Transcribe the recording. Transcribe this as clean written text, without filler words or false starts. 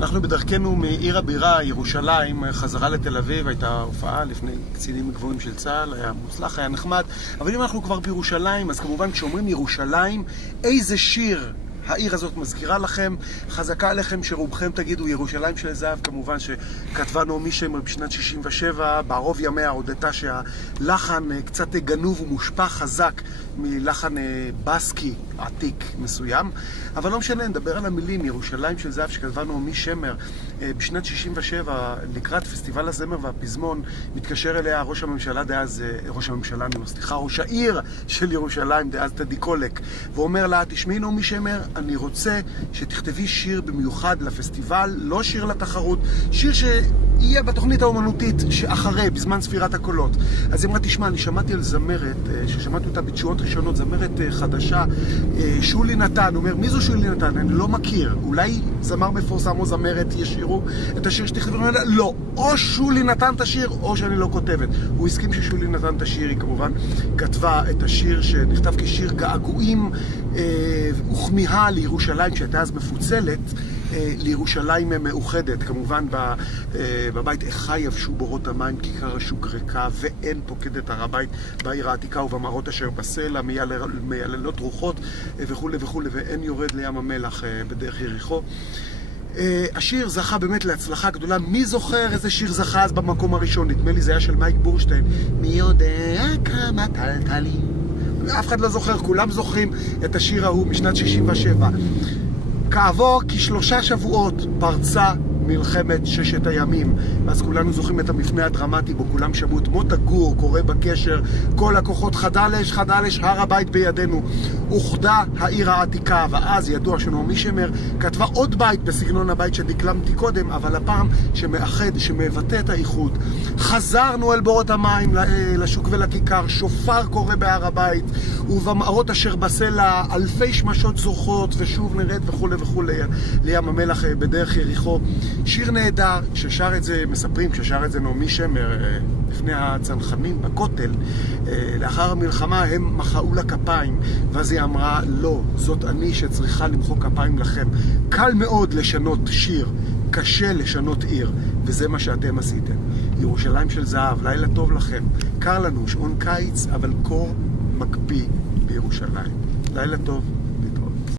אנחנו בדרכנו מעיר הבירה, ירושלים, חזרה לתל אביב. הייתה הופעה לפני קצינים גבוהים של צה"ל, היה מוצלח, היה נחמד. אבל אם אנחנו כבר בירושלים, אז כמובן כשאומרים ירושלים, איזה שיר העיר הזאת מזכירה לכם? חזקה עליכם שרובכם תגידו ירושלים של זהב, כמובן שכתבה נעמי שמר בשנת 67, בערוב ימיה הודתה שהלחן קצת גנוב ומושפע חזק מלחן בסקי עתיק מסוים. אבל לא משנה, נדבר על המילים. ירושלים של זהב שכתבה נעמי שמר בשנת 67, לקראת פסטיבל הזמר והפזמון, מתקשר אליה ראש הממשלה דאז, ראש העיר של ירושלים דאז טדי קולק, ואומר לה, תשמעי נעמי שמר, אני רוצה שתכתבי שיר במיוחד לפסטיבל, לא שיר לתחרות, שיר שיהיה בתוכנית האומנותית שאחרי, בזמן ספירת הקולות. אז היא אמרה, תשמע, אני שמעתי על זמרת, ששמעתי אותה בתשואות ראשונות, זמרת חדשה, שולי נתן. הוא אומר, מי זו שולי נתן? אני לא מכיר. אולי זמר מפורסם או זמרת ישירו את השיר שתכתבי? לא, או שולי נתן את השיר, או שאני לא כותבת. הוא הסכים ששולי נתן את השיר, היא כמובן כתבה את השיר שנכתב כשיר געגועים וכמיהה לירושלים שהייתה אז מפוצלת, לירושלים מאוחדת. כמובן בבית איכה יבשו בורות המים, כיכר השוק ריקה, ואין פוקדת הר הבית בעיר העתיקה ובמערות אשר בסלע, מייללות רוחות וכו' וכו', ואין יורד לים המלח בדרך יריחו. השיר זכה באמת להצלחה גדולה. מי זוכר איזה שיר זכה אז במקום הראשון? נדמה לי זה היה של מייק בורשטיין, מי יודע כמה טלטלים. אף אחד לא זוכר, כולם זוכרים את השיר ההוא משנת 67. כעבור כ3 שבועות פרצה מלחמת ששת הימים, ואז כולנו זוכרים את המפנה הדרמטי בו כולם שמעו את מות הגור קורא בקשר, כל הכוחות חדלש חדלש, הר הבית בידינו, אוחדה העיר העתיקה. ואז ידוע שנעמי שמר כתבה עוד בית בסגנון הבית שדקלמתי קודם, אבל הפעם שמאחד, שמבטא את האיחוד. חזרנו אל בורות המים, לשוק ולכיכר, שופר קורא בהר הבית, ובמערות אשר בסלע אלפי שמשות זורחות, ושוב נרד וכו' וכו' לים המלח בדרך יריחו. שיר נהדר, ששר את זה, מספרים, ששר את זה נעמי שמר לפני הצנחנים בכותל. לאחר המלחמה הם מחאו לה כפיים, ואז היא אמרה, לא, זאת אני שצריכה למחוא כפיים לכם. קל מאוד לשנות שיר, קשה לשנות עיר, וזה מה שאתם עשיתם. ירושלים של זהב, לילה טוב לכם. קר לנו, שעון קיץ, אבל קור מקפיא בירושלים. לילה טוב.